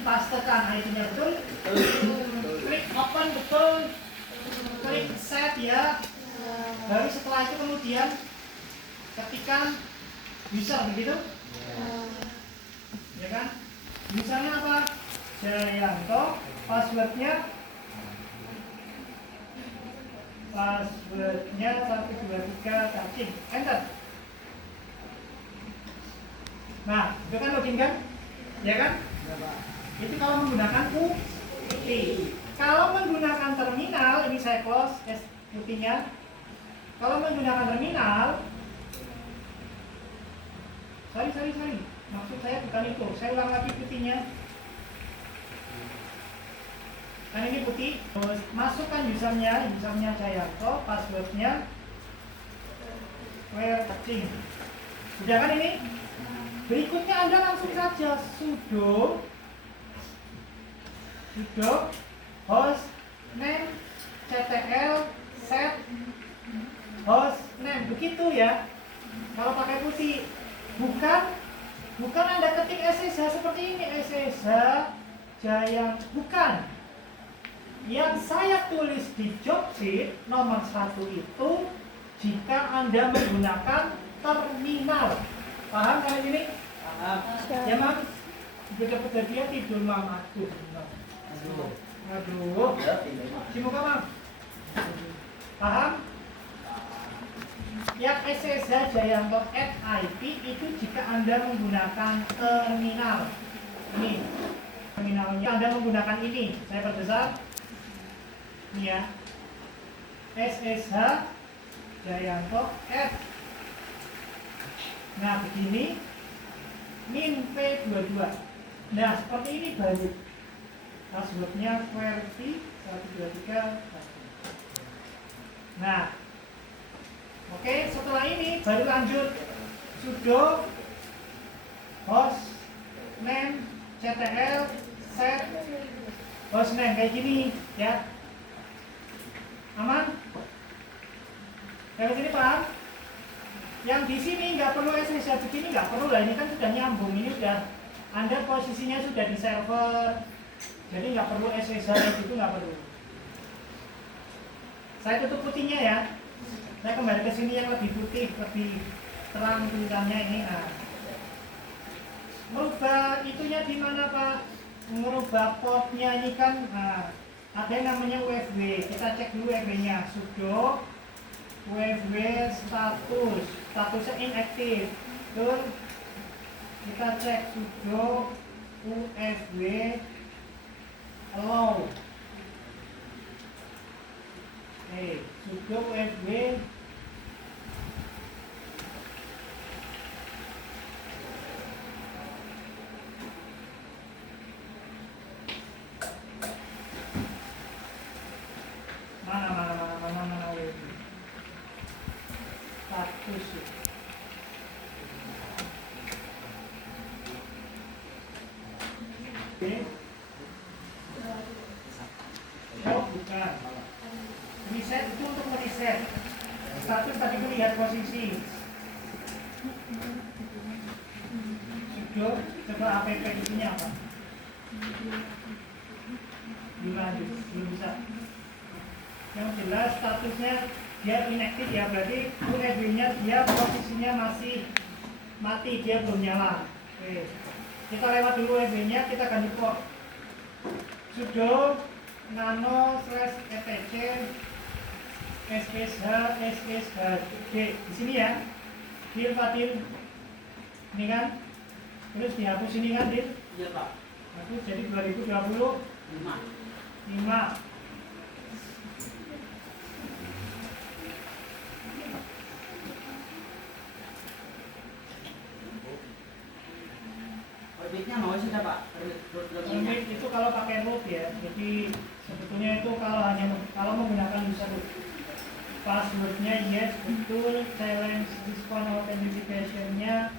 dipastekan ID-nya betul. Klik open betul. Klik set ya. Baru setelah itu kemudian ketikkan user begitu. Ya kan? Usernya apa? Jayanto. Passwordnya 123 cacing. Enter. Nah, itu kan login kan? Ya kan? Itu kalau menggunakan putih. Kalau menggunakan terminal, ini saya close putihnya. Kalau menggunakan terminal, sorry. Maksud saya bukan itu. Saya ulang lagi putihnya. Kan ini putih. Terus masukkan usernya Jayanto, passwordnya where cacing. Sudah kan ini? Berikutnya Anda langsung saja sudo host name ctl set host name, begitu ya. Kalau pakai putih, bukan Anda ketik SSH seperti ini, SSH Jayang, bukan. Yang saya tulis di job sheet nomor 1 itu jika Anda menggunakan terminal. Paham kalian ini? Paham. Ya, Mam? Dapat dia tidur, Mam. Aduh. Simuka, Mam? Paham? Yang SSH Jayanto @IP itu jika Anda menggunakan terminal. Ini terminalnya Anda menggunakan ini. Saya perbesar. Ini ya. SSH Jayanto Nah, begini min P22. Nah, seperti ini baru passwordnya QWERTY 123. Nah, oke, setelah ini baru lanjut sudo host name ctl set host name kayak gini ya. Aman? Kayak gini, paham? Yang di sini nggak perlu SSH begini, nggak perlu lah, ini kan sudah nyambung, ini sudah Anda posisinya sudah di server, jadi nggak perlu SSH itu, nggak perlu. Saya tutup putihnya ya. Saya kembali ke sini yang lebih putih, lebih terang tulisannya ini. Nah, merubah itunya di mana, Pak? Merubah portnya ini kan, nah, ada yang namanya UFW. Kita cek dulu UFW-nya. Sudo UFW statusnya inaktif. Terus kita cek sudo UFW allow. Sudo UFW mana UFW status. Oh, bukan. Reset itu untuk mereset. Status tadi melihat posisi. Sudo, coba app isinya apa? Belum bisa. Yang jelas statusnya dia inaktif ya, berarti UFW-nya dia posisinya masih mati, dia belum nyala. Oke. Kita lewat dulu UFW-nya, kita ganti port. Sudo nano /etc SSH di sini ya, Dil Fadil ini kan, terus dihapus ini kan, Dil? Iya, Pak. Hapus jadi 2025. Rootnya mau sudah, Pak. Root itu kalau pakai root ya, jadi sebetulnya itu kalau menggunakan user root. Passwordnya yes, betul. Challenge this one authentication-nya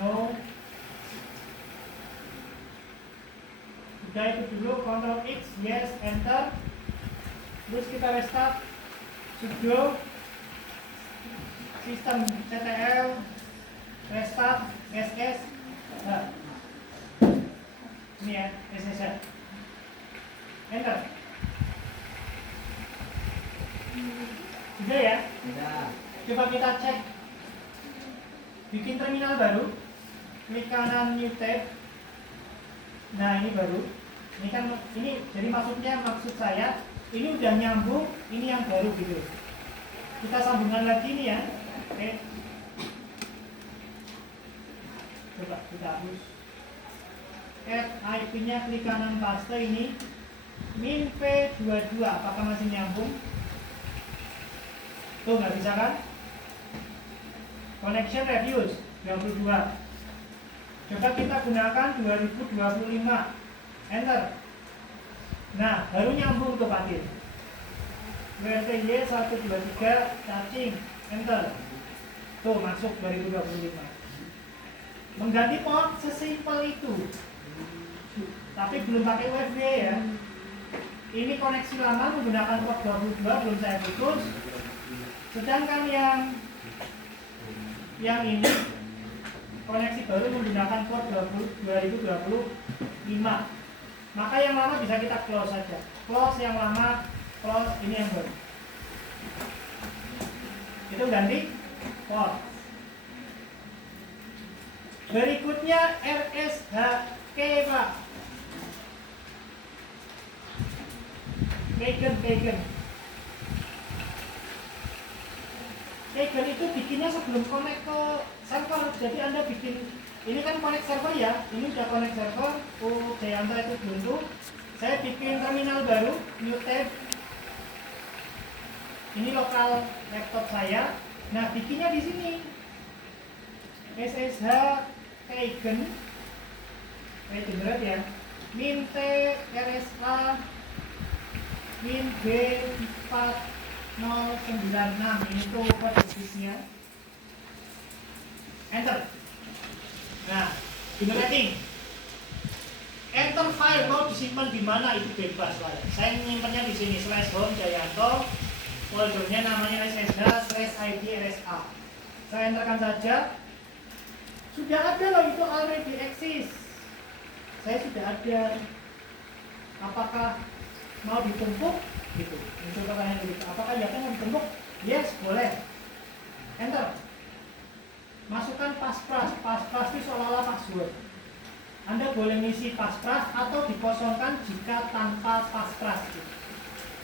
no. Udah itu dulu, Ctrl X, yes, enter. Terus kita restart sudo sistem ctl restart ss. Nah, punya SSH. Enter. Sudah ya? Sudah. Coba kita cek. Bikin terminal baru. Klik kanan New Tab. Nah ini baru. Ini kan ini jadi maksud saya ini udah nyambung, ini yang baru gitu. Kita sambungkan lagi nih ya. Oke. Coba kita hapus. Add IP-nya klik kanan paste ini. Min P22 apakah masih nyambung? Tuh nggak bisa kan? Connection radius 22. Coba kita gunakan 2025. Enter. Nah, baru nyambung tuh Pak Din. WTY 123 cacing. Enter. Tuh masuk 2025. Mengganti port sesimpel itu. Tapi belum pakai WiFi ya. Ini koneksi lama menggunakan port 22 belum saya putus. Sedangkan yang ini koneksi baru menggunakan port 2025. Maka yang lama bisa kita close saja. Close yang lama, close ini yang baru. Itu ganti port. Berikutnya RSHK Pak. Kegen itu bikinnya sebelum connect ke server. Jadi Anda bikin ini kan connect server ya. Ini udah connect server. Jayanto itu dulu. Saya bikin terminal baru, New Tab. Ini lokal laptop saya. Nah, bikinnya di sini. SSH Kegen. Berat ya. Min T RSA min B4096 ini tuh kode bisnisnya. Enter. Nah, gimana enter file mau disimpan di mana itu bebas lah. Saya menyimpannya di sini /home Jayanto. Foldernya namanya SSH/ID RSA. Saya enterkan saja. Sudah ada loh itu already exist. Saya sudah ada. Apakah mau ditumpuk? Gitu. Muncul pertanyaan begitu. Apakah ya kan mau ditumpuk? Yes, boleh. Enter. Masukkan passphrase. Passphrase itu seolah-olah password. Anda boleh ngisi passphrase atau dikosongkan jika tanpa passphrase.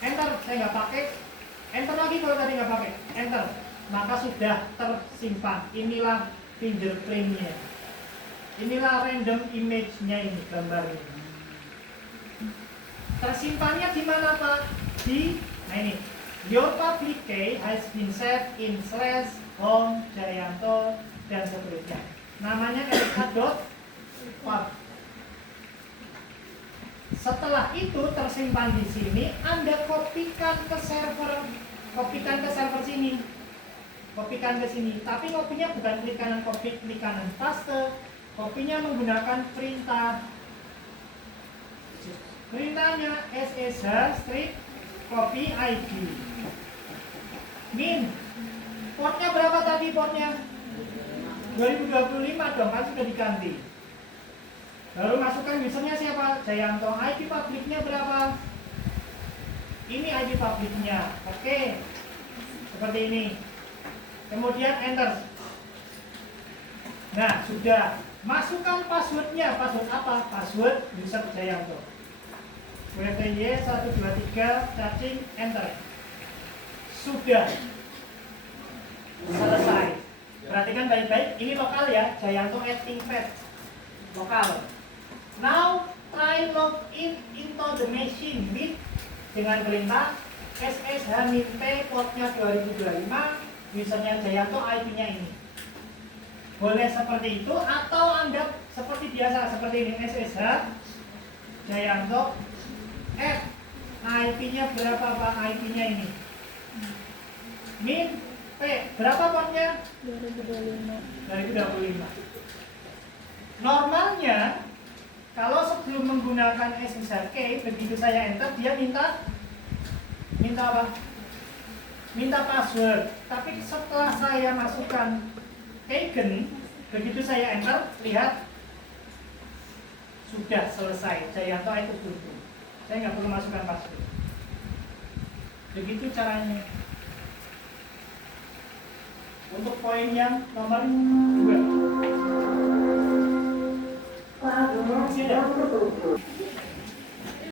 Enter. Saya nggak pakai. Enter lagi kalau tadi nggak pakai. Enter. Maka sudah tersimpan. Inilah fingerprintnya. Inilah random image-nya ini, gambar ini. Tersimpannya di mana Pak? Nah ini. Your public key has been saved in /home Jayanto dan seterusnya. Namanya rsk.pub. Setelah itu tersimpan di sini, Anda kopikan ke server sini. Kopikan ke sini. Tapi kopinya bukan klik kanan copy, klik kanan paste. Kopinya menggunakan perintah. Perintahnya SSH strip copy ID. Min. Portnya berapa tadi portnya? 2025 dong, kan sudah diganti. Baru masukkan usernya siapa? Jayanto. IP publiknya berapa? Ini IP publiknya. Oke. Seperti ini. Kemudian enter. Nah, sudah. Masukkan passwordnya. Password apa? Password user Jayanto. WTY 123 cacing enter. Sudah selesai. Perhatikan baik-baik. Ini lokal ya. Jayanto @thinkpad. Lokal. Now try log in into the machine with dengan perintah SSH min P portnya 2025, usernya Jayanto, IP-nya ini. Boleh seperti itu atau Anda seperti biasa seperti ini SSH Jayanto IP-nya berapa Pak? IP-nya ini. Min P berapa portnya? 2025. Normalnya kalau sebelum menggunakan SSH begitu saya enter dia minta apa? Minta password. Tapi setelah saya masukkan Kegen, begitu saya enter lihat sudah selesai, Jayanto itu tutup. Saya nggak perlu masukkan password. Begitu caranya. Untuk poin yang nomor 2.